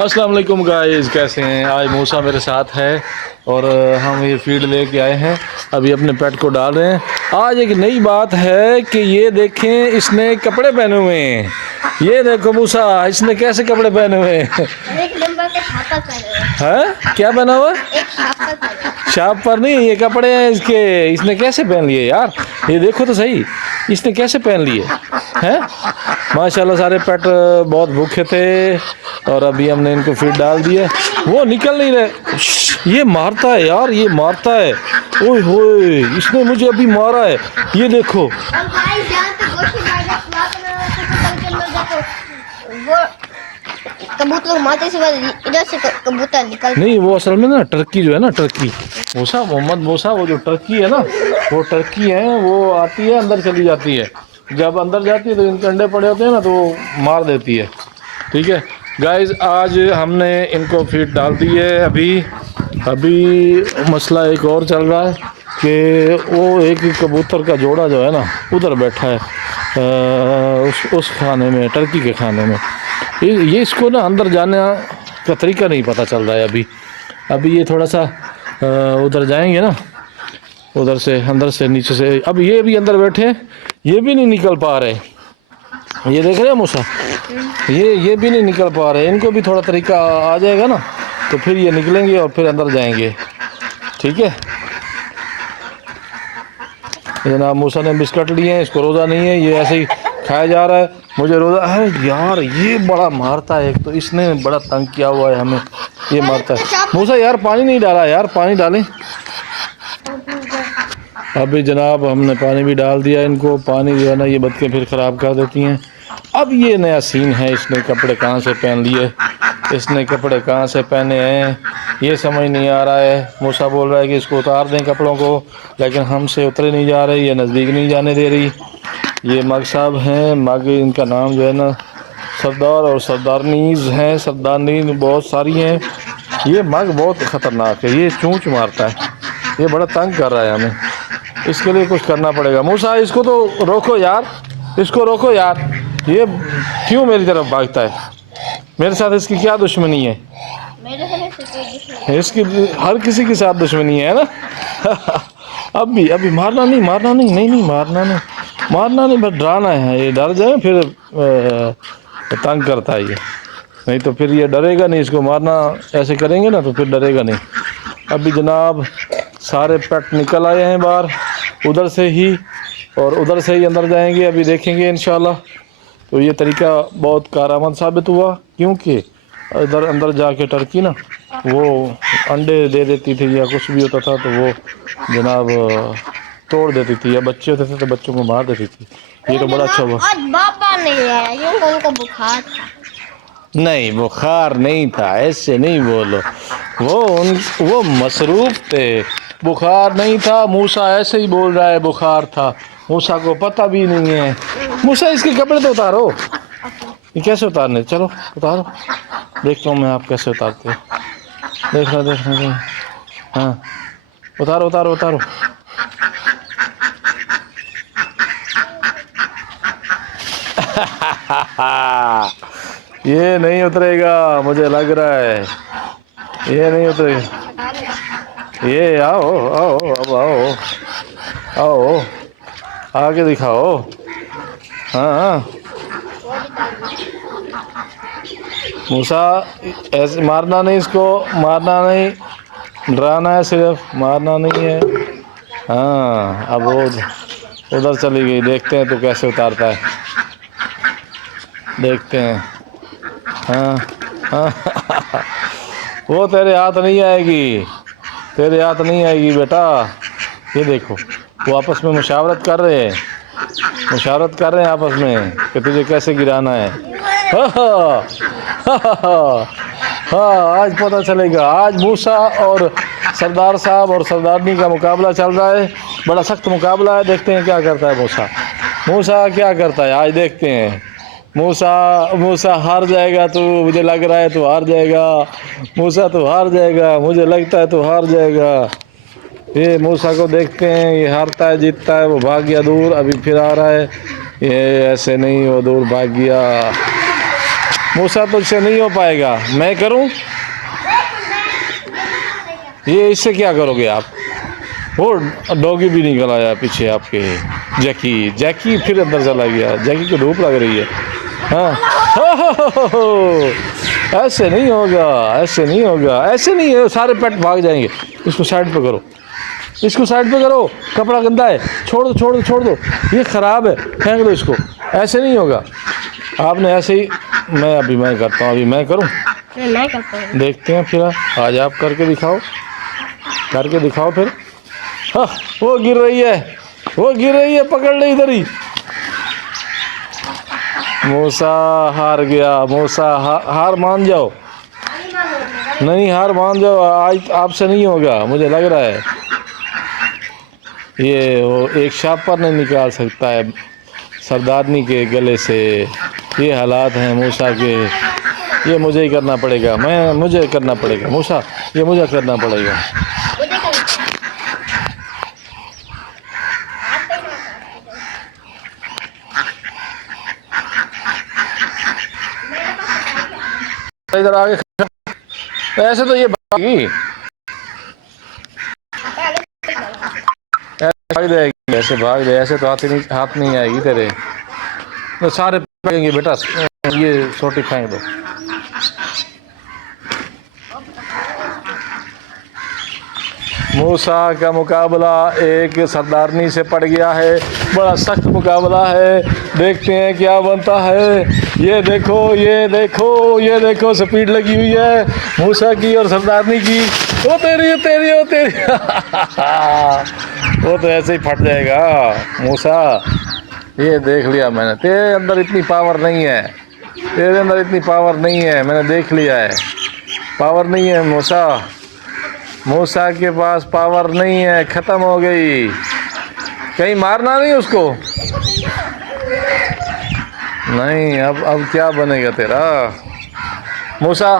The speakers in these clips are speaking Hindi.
अस्सलाम वालेकुम गाइस, कैसे हैं? आज मूसा मेरे साथ है और हम ये फीड लेके आए हैं। अभी अपने पेट को डाल रहे हैं। आज एक नई बात है कि ये देखें, इसने कपड़े पहने हुए हैं। ये देखो मूसा, इसने कैसे कपड़े पहने हुए हैं? एक नंबर का छापा पहना हुआ है क्या पहना हुआ है? है। एक छापा पहना हुआ है। शाप पर नहीं, ये कपड़े हैं इसके। इसने कैसे पहन लिए यार? ये देखो तो सही, इसने कैसे पहन लिए हैं? माशाल्लाह, सारे पेट बहुत भूखे थे और अभी हमने इनको फीड डाल दिया। वो निकल नहीं रहे। ये मारता है यार, ये मारता है। ओए होए, इसने मुझे अभी मारा है। ये देखो। और भाई जहाँ पे गोश्त डालने स्वाद में कबूतर के अंदर जाके वो कबूतर को मारते से बाद इधर से कबूतर निकल। नहीं, वो असल में ना टर्की जो है ना, टर्की मूसा, मोहम्मद मूसा, वो जो टर्की है ना, वो टर्की है, वो आती है अंदर चली जाती है। जब अंदर जाती है तो इनके अंडे पड़े होते हैं ना, तो वो मार देती है। ठीक है गाइस, आज हमने इनको फीड डाल दी है। अभी मसला एक और चल रहा है कि वो एक कबूतर का जोड़ा जो है ना, उधर बैठा है उस खाने में, टर्की के खाने में। ये इसको ना अंदर जाने का तरीका नहीं पता चल रहा है। अभी ये थोड़ा सा उधर जाएंगे ना, उधर से अंदर से नीचे से। अब ये भी अंदर बैठे हैं, ये भी नहीं निकल पा रहे। ये देख रहे हैं मूसा, ये भी नहीं निकल पा रहे। इनको भी थोड़ा तरीका आ जाएगा ना, तो फिर ये निकलेंगे और फिर अंदर जाएंगे। ठीक है जनाब, मूसा ने बिस्किट लिए हैं, इसको रोज़ा नहीं है, ये ऐसे ही खाया जा रहा है। मुझे रोज़ा है यार। ये बड़ा मारता है, एक तो इसने बड़ा तंग किया हुआ है हमें। ये मारता है। मूसा यार, पानी नहीं डाला यार, पानी डालें। अभी जनाब हमने पानी भी डाल दिया इनको। पानी जो है ना, ये बतखें फिर ख़राब कर देती हैं। अब ये नया सीन है, इसने कपड़े कहाँ से पहन लिए, इसने कपड़े कहाँ से पहने हैं, ये समझ नहीं आ रहा है। मूसा बोल रहा है कि इसको उतार दें कपड़ों को, लेकिन हमसे उतरे नहीं जा रहे, ये नज़दीक नहीं जाने दे रही। ये मग साहब हैं, मग इनका नाम जो है ना, सरदार और सरदारनीज़ हैं, सरदारनी बहुत सारी हैं। ये मग बहुत ख़तरनाक है, ये चूँच मारता है, ये बड़ा तंग कर रहा है हमें। इसके लिए कुछ करना पड़ेगा। मूसा, इसको तो रोको यार, इसको रोको यार। ये क्यों मेरी तरफ भागता है? मेरे साथ इसकी क्या दुश्मनी है? मेरे से कोई दुश्मन इसकी हर किसी के साथ दुश्मनी है ना। अभी मारना नहीं, मारना नहीं, नहीं नहीं, मारना नहीं, मारना नहीं, बस डराना है। ये डर जाए फिर तंग करता है ये, नहीं तो फिर ये डरेगा नहीं। इसको मारना ऐसे करेंगे ना तो फिर डरेगा नहीं। अभी जनाब सारे पेट निकल आए हैं बाहर, उधर से ही, और उधर से ही अंदर जाएंगे। अभी देखेंगे इंशाल्लाह। तो ये तरीका बहुत कारआमद साबित हुआ, क्योंकि इधर अंदर जाके टर्की ना, वो अंडे दे देती थी या कुछ भी होता था तो वो जनाब तोड़ देती थी, या बच्चे होते थे तो बच्चों को मार देती थी। ये तो बड़ा अच्छा हुआ। आज बाबा नहीं आया, यूं उनको बुखार था। नहीं, बुखार नहीं था, ऐसे नहीं बोलो। वो मसरूफ थे, बुखार नहीं था। मूसा ऐसे ही बोल रहा है बुखार था, मूसा को पता भी नहीं है। मूसा, इसके कपड़े तो उतारो। ये कैसे उतारने? चलो उतारो, देखता हूँ मैं आप कैसे उतारते हो। देखना देखना देखना। हाँ, उतारो उतारो उतारो। ये नहीं उतरेगा, मुझे लग रहा है ये नहीं उतरेगा। ये आओ आओ, अब आओ आओ, आगे दिखाओ। हाँ मूसा, ऐसे मारना नहीं, इसको मारना नहीं, डराना है सिर्फ, मारना नहीं है। हाँ, अब वो उधर चली गई, देखते हैं तो कैसे उतारता है, देखते हैं। हाँ हाँ। वो तेरे हाथ नहीं आएगी, तेरे हाथ नहीं आएगी बेटा। ये देखो, वो आपस में मुशावरत कर रहे हैं, मुशावरत कर रहे हैं आपस में कि तुझे कैसे गिराना है। हाँ, आज पता चलेगा। आज मूसा और सरदार साहब और सरदारनी का मुकाबला चल रहा है, बड़ा सख्त मुकाबला है। देखते हैं क्या करता है मूसा, मूसा क्या करता है आज, देखते हैं। मूसा हार जाएगा, तो मुझे लग रहा है तो हार जाएगा। मूसा तो हार जाएगा, मुझे लगता है तो हार जाएगा। ये मूसा को देखते हैं, ये हारता है जीतता है। वो भाग गया दूर, अभी फिर आ रहा है। ये ऐसे नहीं, वो दूर भाग गया। मूसा तुझसे नहीं हो पाएगा, मैं करूं? ये इससे क्या करोगे आप? वो डॉगी भी निकल आया पीछे आपके, जैकी फिर अंदर चला गया। जैकी को धूप लग रही है। हाँ, ऐसे नहीं होगा, ऐसे नहीं होगा, ऐसे नहीं है, सारे पेट भाग जाएंगे। इसको साइड पे करो, इसको साइड पे करो, कपड़ा गंदा है, छोड़ दो छोड़ दो छोड़ दो, ये ख़राब है, फेंक दो इसको। ऐसे नहीं होगा, आपने ऐसे ही। मैं करता हूँ, अभी मैं करूँ? मैं करता हूँ। देखते हैं फिर, आज आप करके दिखाओ, करके दिखाओ फिर। हाँ, वो गिर रही है, वो गिर रही है, पकड़ ले इधर ही। मूसा हार गया, मूसा हार मान जाओ। नहीं, हार मान जाओ, आज आपसे नहीं होगा, मुझे लग रहा है। ये वो एक शापर नहीं निकाल सकता है सरदारनी के गले से। ये हालात हैं मूसा के, ये मुझे ही करना पड़ेगा, मुझे करना पड़ेगा मूसा, ये मुझे करना पड़ेगा। इधर आगे, ऐसे तो ये भागी, भाग जाएगी, ऐसे भाग जाए, ऐसे तो हाथ नहीं आएगी तेरे, तो सारे फेंकेंगे बेटा। ये छोटी फेंक दो। मूसा का मुकाबला एक सरदारनी से पड़ गया है, बड़ा सख्त मुकाबला है। देखते हैं क्या बनता है। ये देखो, ये देखो, ये देखो, स्पीड लगी हुई है मूसा की और सरदारनी की। वो तेरी वो तो ऐसे ही फट जाएगा मूसा। ये देख लिया मैंने, तेरे अंदर इतनी पावर नहीं है, तेरे अंदर इतनी पावर नहीं है, मैंने देख लिया है, पावर नहीं है मूसा। मूसा के पास पावर नहीं है, ख़त्म हो गई। कहीं मारना नहीं उसको, नहीं। अब क्या बनेगा तेरा मूसा?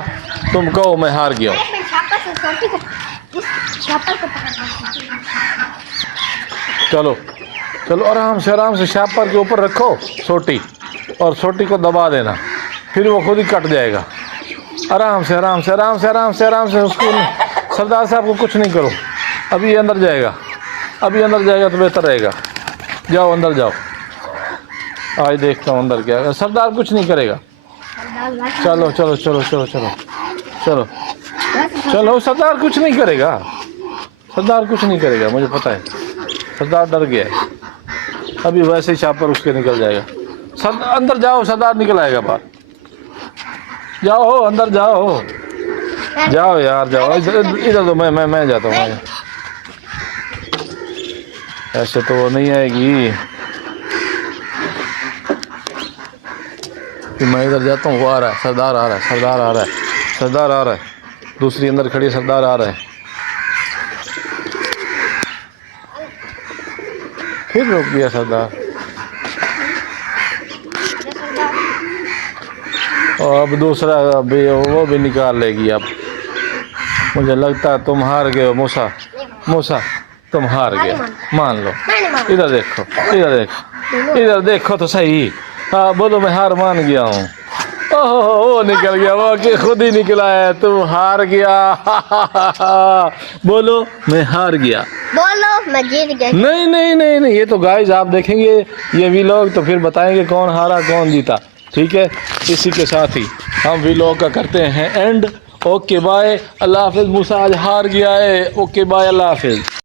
तुम कहो मैं हार गया। चलो चलो, आराम से शापर के ऊपर रखो सोटी, और सोटी को दबा देना, फिर वो खुद ही कट जाएगा। आराम से उसको। सरदार साहब को कुछ नहीं करो, अभी अंदर जाएगा, अभी अंदर जाएगा तो बेहतर रहेगा। जाओ अंदर जाओ, आज देखता हूँ अंदर क्या है। सरदार कुछ नहीं करेगा। चलो चलो चलो चलो चलो चलो चलो, सरदार कुछ नहीं करेगा, सरदार कुछ नहीं करेगा, मुझे पता है। सरदार डर गया है, अभी वैसे ही शापर उसके निकल जाएगा। अंदर जाओ, सरदार निकल आएगा बाहर। जाओ अंदर जाओ, जाओ यार जाओ, इधर तो मैं जाता हूँ। ऐसे तो वो नहीं आएगी कि मैं इधर जाता हूँ। वो आ रहा है, सरदार आ रहा है, सरदार आ रहा है, सरदार आ रहा है। दूसरी अंदर खड़ी, सरदार आ रहा है। फिर रोक दिया सरदार। और अब दूसरा भी वो भी निकाल लेगी। अब मुझे लगता है तुम हार गए हो मूसा। मूसा तुम हार गए, मान लो। इधर देखो, इधर देखो, इधर देखो तो सही। हाँ बोलो, मैं हार मान गया हूँ। ओहो, वो निकल गया, वो कि खुद ही निकला है। तुम हार गया। बोलो, मैं हार गया। बोलो, मैं जीत गया। नहीं नहीं नहीं नहीं, ये तो गाइस आप देखेंगे ये व्लॉग तो फिर बताएंगे कौन हारा कौन जीता। ठीक है, इसी के साथ ही हम व्लॉग का करते हैं एंड। ओके बाय, अल्लाह हाफिज़। मूसा आज हार गया है। ओके बाय, अल्लाह हाफिज़।